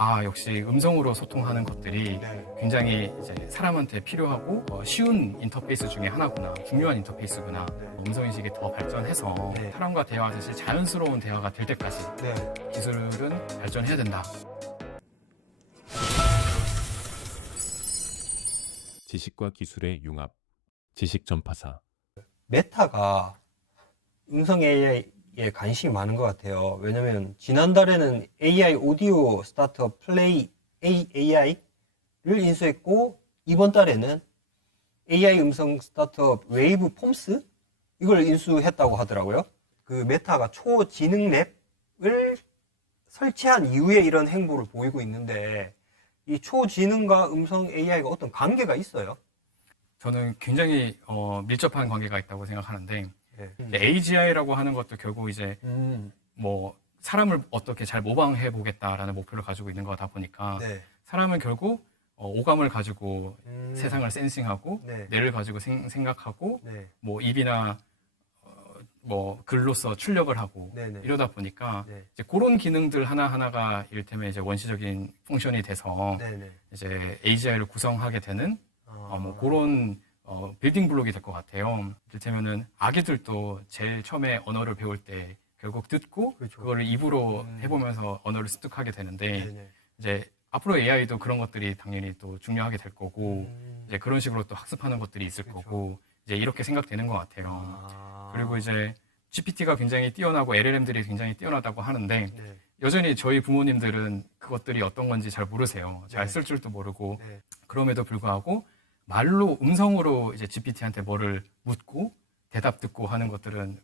아 역시 음성으로 소통하는 것들이 네. 굉장히 이제 사람한테 필요하고 어, 쉬운 인터페이스 중에 하나구나 중요한 인터페이스구나 네. 음성 인식이 더 발전해서 네. 사람과 대화하듯이 자연스러운 대화가 될 때까지 네. 기술은 발전해야 된다. 지식과 기술의 융합, 지식 전파사. 메타가 음성 AI 에 관심이 많은 것 같아요. 왜냐면 지난달에는 AI 오디오 스타트업 플레이 AI를 인수했고 이번 달에는 AI 음성 스타트업 웨이브 폼스 이걸 인수했다고 하더라고요. 그 메타가 초지능 랩을 설치한 이후에 이런 행보를 보이고 있는데 이 초지능과 음성 AI가 어떤 관계가 있어요? 저는 굉장히 어, 밀접한 관계가 있다고 생각하는데 네. AGI라고 하는 것도 결국 이제 음, 뭐 사람을 어떻게 잘 모방해 보겠다라는 목표를 가지고 있는 거다 보니까 네. 사람은 결국 어, 오감을 가지고 음, 세상을 센싱하고 네. 뇌를 가지고 생, 생각하고 네. 뭐 입이나 어, 뭐 글로써 출력을 하고 네네. 이러다 보니까 네. 이제 그런 기능들 하나 하나가 이를테면 이제 원시적인 펑션이 돼서 네네. 이제 AGI를 구성하게 되는 아, 어, 뭐 그런 어, 빌딩 블록이 될 것 같아요. 이를테면은 아기들도 제일 처음에 언어를 배울 때 결국 듣고 그렇죠. 그거를 입으로 음. 해보면서 언어를 습득하게 되는데 네네. 이제 앞으로 AI도 그런 것들이 당연히 또 중요하게 될 거고 음. 이제 그런 식으로 또 학습하는 것들이 있을 그렇죠. 거고 이제 이렇게 생각되는 것 같아요. 아. 그리고 이제 GPT가 굉장히 뛰어나고 LLM들이 굉장히 뛰어나다고 하는데 네. 여전히 저희 부모님들은 그것들이 어떤 건지 잘 모르세요. 잘 네. 쓸 줄도 모르고 네. 그럼에도 불구하고 말로 음성으로 이제 GPT한테 뭐를 묻고 대답 듣고 하는 것들은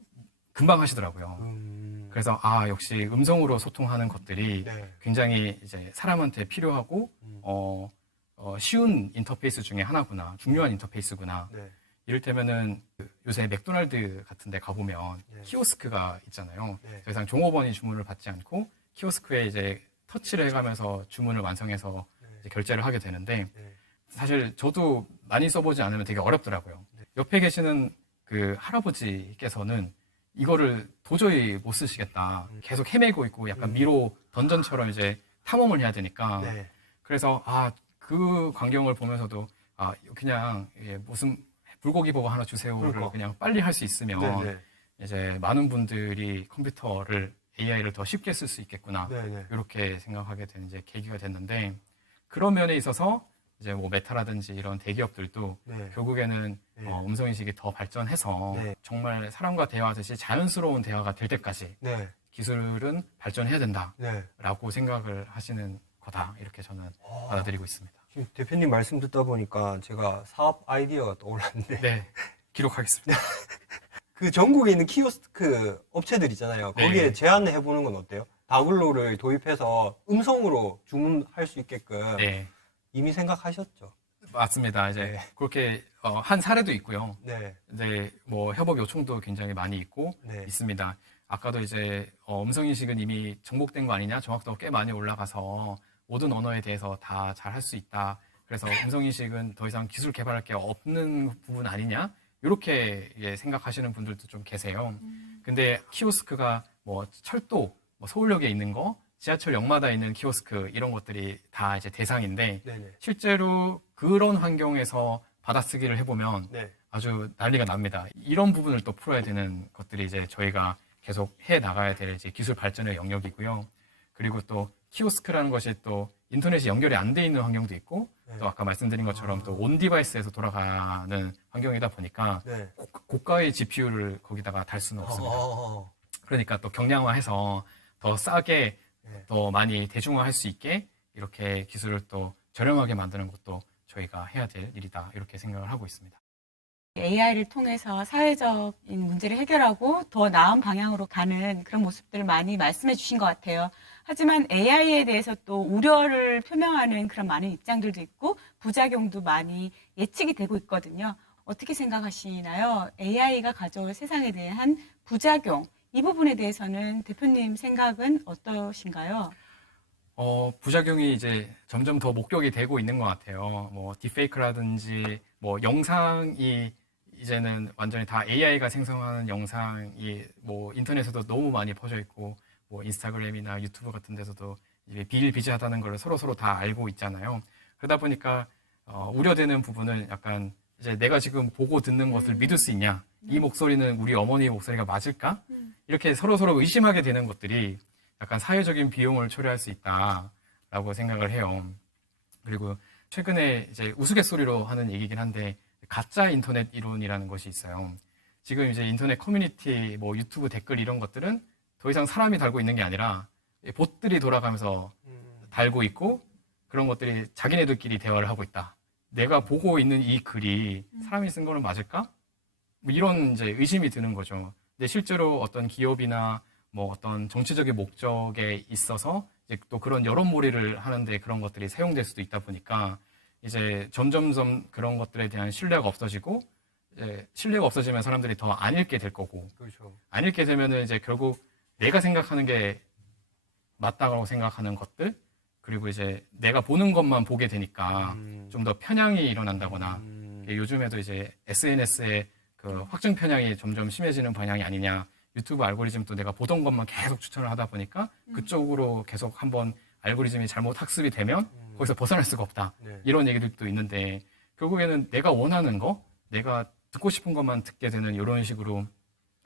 금방 하시더라고요. 음. 그래서 아 역시 음성으로 소통하는 것들이 네. 굉장히 이제 사람한테 필요하고 음. 어, 어, 쉬운 인터페이스 중에 하나구나 중요한 인터페이스구나. 네. 이를테면은 그 요새 맥도날드 같은 데 가보면 네. 키오스크가 있잖아요. 네. 더 이상 종업원이 주문을 받지 않고 키오스크에 이제 터치를 해가면서 주문을 완성해서 네. 이제 결제를 하게 되는데 네. 사실 저도 많이 써보지 않으면 되게 어렵더라고요. 네. 옆에 계시는 그 할아버지께서는 이거를 도저히 못 쓰시겠다. 음. 계속 헤매고 있고 약간 음. 미로 던전처럼 이제 탐험을 해야 되니까. 네. 그래서 아 그 광경을 보면서도 아 그냥 예, 무슨 불고기 버거 하나 주세요를 그러니까. 그냥 빨리 할 수 있으면 네. 네. 이제 많은 분들이 컴퓨터를 AI를 더 쉽게 쓸 수 있겠구나. 네. 네. 이렇게 생각하게 된 이제 계기가 됐는데 그런 면에 있어서 이제 뭐 메타라든지 이런 대기업들도 네. 결국에는 네. 어, 음성 인식이 더 발전해서 네. 정말 사람과 대화하듯이 자연스러운 대화가 될 때까지 네. 기술은 발전해야 된다라고 네. 생각을 하시는 거다 이렇게 저는 받아들이고 있습니다. 지금 대표님 말씀 듣다 보니까 제가 사업 아이디어가 떠올랐는데 네, 기록하겠습니다. 그 전국에 있는 키오스크 업체들 있잖아요. 네. 거기에 제안을 해보는 건 어때요? 다글로를 도입해서 음성으로 주문할 수 있게끔 네, 이미 생각하셨죠? 맞습니다. 이제 네. 그렇게 어, 한 사례도 있고요. 네. 이제 뭐 협업 요청도 굉장히 많이 있고 네. 있습니다. 아까도 이제 어, 음성 인식은 이미 정복된 거 아니냐? 정확도가 꽤 많이 올라가서 모든 언어에 대해서 다 잘 할 수 있다. 그래서 음성 인식은 더 이상 기술 개발할 게 없는 부분 아니냐? 이렇게 예, 생각하시는 분들도 좀 계세요. 근데 키오스크가 뭐 철도, 뭐 서울역에 있는 거, 지하철 역마다 있는 키오스크 이런 것들이 다 이제 대상인데 네네. 실제로 그런 환경에서 받아쓰기를 해보면 네. 아주 난리가 납니다. 이런 부분을 또 풀어야 되는 것들이 이제 저희가 계속 해 나가야 될 이제 기술 발전의 영역이고요. 그리고 또 키오스크라는 것이 또 인터넷이 연결이 안 돼 있는 환경도 있고 네. 또 아까 말씀드린 것처럼 또 온 디바이스에서 돌아가는 환경이다 보니까 네. 고, 고가의 GPU를 거기다가 달 수는 없습니다. 어, 그러니까 또 경량화해서 더 싸게 네. 더 많이 대중화할 수 있게 이렇게 기술을 또 저렴하게 만드는 것도 저희가 해야 될 일이다 이렇게 생각을 하고 있습니다. AI를 통해서 사회적인 문제를 해결하고 더 나은 방향으로 가는 그런 모습들을 많이 말씀해 주신 것 같아요. 하지만 AI에 대해서 또 우려를 표명하는 그런 많은 입장들도 있고 부작용도 많이 예측이 되고 있거든요. 어떻게 생각하시나요? AI가 가져올 세상에 대한 부작용, 이 부분에 대해서는 대표님 생각은 어떠신가요? 어, 부작용이 이제 점점 더 목격이 되고 있는 것 같아요. 뭐, 딥페이크라든지, 뭐, 영상이 이제는 완전히 다 AI가 생성하는 영상이 뭐, 인터넷에도 너무 많이 퍼져 있고, 뭐, 인스타그램이나 유튜브 같은 데서도 비일비재하다는 걸 서로 서로 다 알고 있잖아요. 그러다 보니까 어, 우려되는 부분은 약간 이제 내가 지금 보고 듣는 것을 믿을 수 있냐? 이 목소리는 우리 어머니의 목소리가 맞을까? 이렇게 서로 서로 의심하게 되는 것들이 약간 사회적인 비용을 초래할 수 있다라고 생각을 해요. 그리고 최근에 이제 우스갯소리로 하는 얘기긴 한데 가짜 인터넷 이론이라는 것이 있어요. 지금 이제 인터넷 커뮤니티, 뭐 유튜브 댓글 이런 것들은 더 이상 사람이 달고 있는 게 아니라 봇들이 돌아가면서 달고 있고 그런 것들이 자기네들끼리 대화를 하고 있다. 내가 보고 있는 이 글이 사람이 쓴 거는 맞을까? 뭐 이런 이제 의심이 드는 거죠. 근데 실제로 어떤 기업이나 뭐 어떤 정치적인 목적에 있어서 이제 또 그런 여론몰이를 하는데 그런 것들이 사용될 수도 있다 보니까 이제 점점점 그런 것들에 대한 신뢰가 없어지고 이제 신뢰가 없어지면 사람들이 더 안 읽게 될 거고 그렇죠. 안 읽게 되면은 이제 결국 내가 생각하는 게 맞다고 생각하는 것들 그리고 이제 내가 보는 것만 보게 되니까 음. 좀더 편향이 일어난다거나 음. 예, 요즘에도 이제 SNS에 그 확증 편향이 점점 심해지는 방향이 아니냐. 유튜브 알고리즘도 내가 보던 것만 계속 추천을 하다 보니까 그쪽으로 계속 한번 알고리즘이 잘못 학습이 되면 거기서 벗어날 수가 없다. 네. 이런 얘기들도 있는데 결국에는 내가 원하는 거, 내가 듣고 싶은 것만 듣게 되는 이런 식으로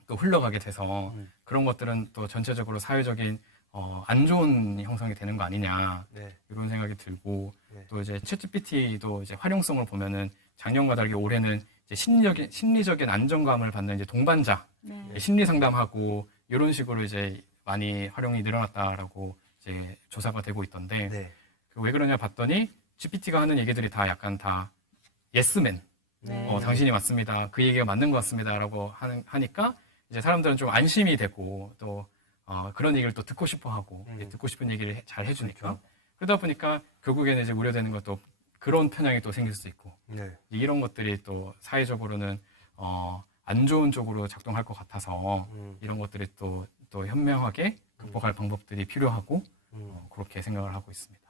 또 흘러가게 돼서 음. 그런 것들은 또 전체적으로 사회적인 어, 안 좋은 형성이 되는 거 아니냐 네. 이런 생각이 들고 네. 또 이제 챗GPT도 이제 활용성을 보면은 작년과 달리 올해는 심리적인 심리적인 안정감을 받는 이제 동반자 네. 심리 상담하고 이런 식으로 이제 많이 활용이 늘어났다라고 이제 조사가 되고 있던데 네. 그왜 그러냐 봤더니 GPT가 하는 얘기들이 다 약간 다 예스맨 네. 어, 당신이 맞습니다. 그 얘기가 맞는 것 같습니다라고 하는, 하니까 이제 사람들은 좀 안심이 되고 또 어, 그런 얘기를 또 듣고 싶어 하고 음. 듣고 싶은 얘기를 해- 잘 해주니까 그렇죠. 그러다 보니까 결국에는 이제 우려되는 것도 그런 편향이 또 생길 수 있고 네. 이런 것들이 또 사회적으로는 어, 안 좋은 쪽으로 작동할 것 같아서 음. 이런 것들이 또, 또 현명하게 극복할 방법들이 필요하고 음. 어, 그렇게 생각을 하고 있습니다.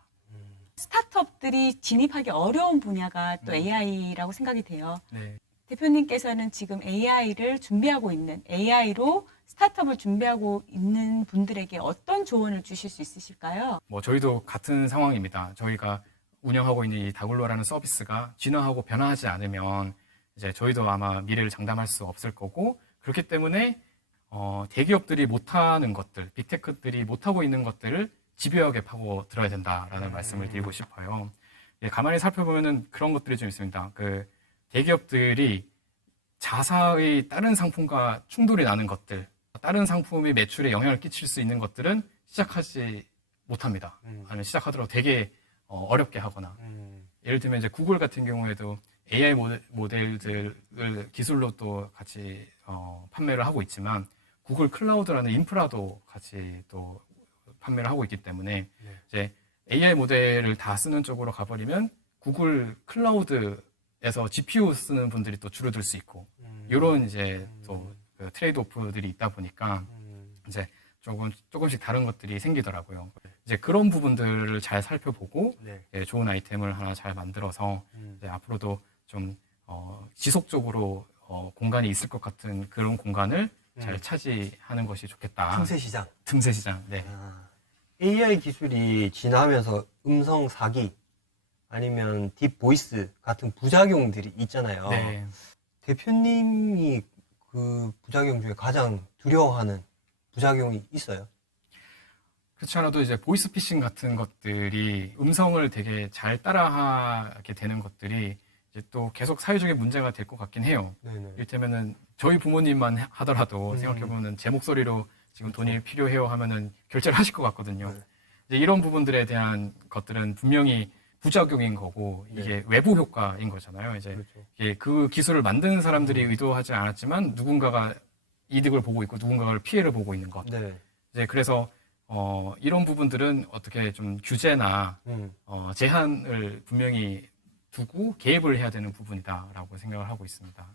스타트업들이 진입하기 어려운 분야가 또 음. AI라고 생각이 돼요. 네. 대표님께서는 지금 AI를 준비하고 있는 AI로 스타트업을 준비하고 있는 분들에게 어떤 조언을 주실 수 있으실까요? 뭐 저희도 같은 상황입니다. 저희가 운영하고 있는 이 다굴로라는 서비스가 진화하고 변화하지 않으면 이제 저희도 아마 미래를 장담할 수 없을 거고 그렇기 때문에 어, 대기업들이 못하는 것들, 빅테크들이 못하고 있는 것들을 집요하게 파고 들어야 된다라는 말씀을 드리고 싶어요. 예, 가만히 살펴보면은 그런 것들이 좀 있습니다. 그 대기업들이 자사의 다른 상품과 충돌이 나는 것들, 다른 상품의 매출에 영향을 끼칠 수 있는 것들은 시작하지 못합니다. 음. 아니면 시작하더라도 되게 어, 어렵게 하거나 음. 예를 들면 이제 구글 같은 경우에도 AI 모델, 모델들을 기술로 또 같이 어, 판매를 하고 있지만 구글 클라우드라는 인프라도 같이 또 판매를 하고 있기 때문에 네. 이제 AI 모델을 다 쓰는 쪽으로 가버리면 구글 클라우드에서 GPU 쓰는 분들이 또 줄어들 수 있고 음. 이런 이제 또 그 트레이드 오프들이 있다 보니까 음. 이제 조금 조금씩 다른 것들이 생기더라고요. 이제 그런 부분들을 잘 살펴보고 네. 예, 좋은 아이템을 하나 잘 만들어서 음. 이제 앞으로도 좀 어, 지속적으로 어, 공간이 있을 것 같은 그런 공간을 잘 음. 차지하는 것이 좋겠다. 틈새 시장. 틈새 시장. 네. 아, AI 기술이 진화하면서 음성 사기 아니면 딥 보이스 같은 부작용들이 있잖아요. 네. 대표님이 그 부작용 중에 가장 두려워하는 부작용이 있어요. 그렇지 않아도 이제 보이스피싱 같은 것들이 음성을 되게 잘 따라하게 되는 것들이 이제 또 계속 사회적인 문제가 될 것 같긴 해요. 네네. 이를테면은 저희 부모님만 하더라도 음. 생각해보면 제 목소리로 지금 돈이 필요해요 하면은 결제를 하실 것 같거든요. 네. 이제 이런 부분들에 대한 것들은 분명히 부작용인 거고 이게 외부 효과인 거잖아요. 이제 그렇죠. 이게 그 기술을 만드는 사람들이 음. 의도하지 않았지만 누군가가 이득을 보고 있고 누군가가 피해를 보고 있는 것. 네. 이제 그래서 어, 이런 부분들은 어떻게 좀 규제나 음. 어, 제한을 분명히 두고 개입을 해야 되는 부분이다라고 생각을 하고 있습니다.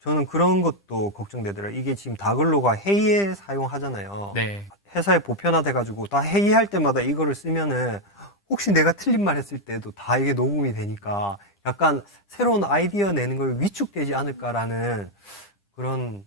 저는 그런 것도 걱정되더라고요. 이게 지금 다글로가 회의에 사용하잖아요. 네, 회사에 보편화돼 가지고 다 회의할 때마다 이거를 쓰면은 혹시 내가 틀린 말 했을 때도 다 이게 녹음이 되니까 약간 새로운 아이디어 내는 걸 위축되지 않을까라는 그런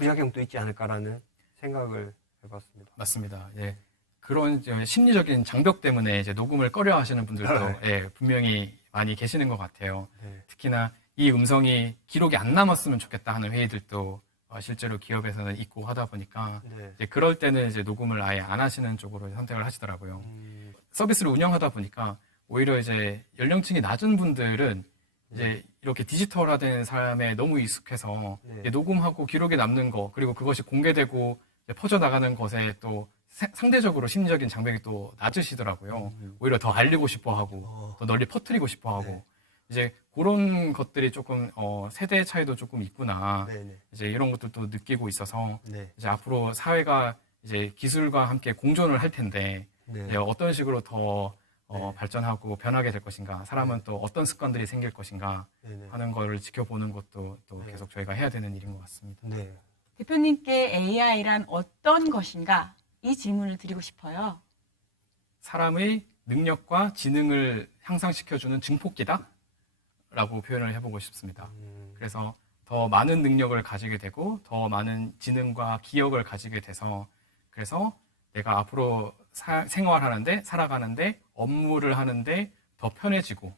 부작용도 있지 않을까라는 생각을 해봤습니다. 맞습니다. 예. 그런 심리적인 장벽 때문에 이제 녹음을 꺼려 하시는 분들도 네. 예, 분명히 많이 계시는 것 같아요. 네. 특히나 이 음성이 기록이 안 남았으면 좋겠다 하는 회의들도 어, 실제로 기업에서는 있고 하다 보니까 네. 그럴 때는 이제 녹음을 아예 안 하시는 쪽으로 선택을 하시더라고요. 음, 서비스를 운영하다 보니까 오히려 이제 연령층이 낮은 분들은 이제 이렇게 디지털화된 삶에 너무 익숙해서 네. 녹음하고 기록에 남는 거 그리고 그것이 공개되고 퍼져 나가는 것에 또 사- 상대적으로 심리적인 장벽이 또 낮으시더라고요. 오히려 더 알리고 싶어하고 음. 어. 더 널리 퍼뜨리고 싶어하고 네. 이제 그런 것들이 조금 어, 세대 차이도 조금 있구나. 네네. 이제 이런 것들도 느끼고 있어서 네. 이제 앞으로 사회가 이제 기술과 함께 공존을 할 텐데 네. 어떤 식으로 더 어, 네. 발전하고 변하게 될 것인가, 사람은 또 어떤 습관들이 생길 것인가 네네. 하는 거를 지켜보는 것도 또 네. 계속 저희가 해야 되는 일인 것 같습니다. 네. 대표님께 AI란 어떤 것인가? 이 질문을 드리고 싶어요. 사람의 능력과 지능을 향상시켜주는 증폭기다? 라고 표현을 해보고 싶습니다. 음, 그래서 더 많은 능력을 가지게 되고 더 많은 지능과 기억을 가지게 돼서 그래서 내가 앞으로 사- 생활하는데 살아가는데 업무를 하는데 더 편해지고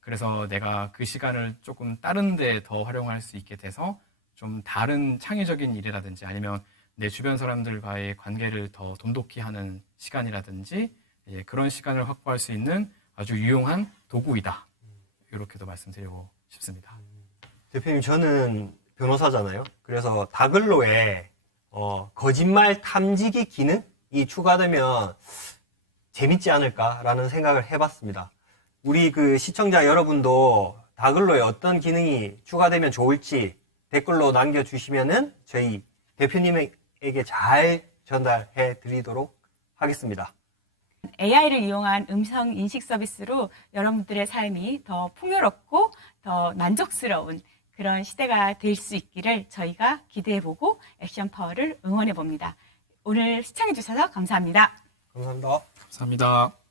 그래서 내가 그 시간을 조금 다른 데 더 활용할 수 있게 돼서 좀 다른 창의적인 일이라든지 아니면 내 주변 사람들과의 관계를 더 돈독히 하는 시간이라든지 이제 그런 시간을 확보할 수 있는 아주 유용한 도구이다. 이렇게도 말씀드리고 싶습니다. 대표님 저는 변호사잖아요. 그래서 다글로에 어, 거짓말 탐지기 기능이 추가되면 재밌지 않을까라는 생각을 해봤습니다. 우리 그 시청자 여러분도 다글로에 어떤 기능이 추가되면 좋을지 댓글로 남겨주시면은 저희 대표님에게 잘 전달해 드리도록 하겠습니다. AI를 이용한 음성 인식 서비스로 여러분들의 삶이 더 풍요롭고 더 만족스러운 그런 시대가 될 수 있기를 저희가 기대해보고 액션 파워를 응원해봅니다. 오늘 시청해주셔서 감사합니다. 감사합니다. 감사합니다.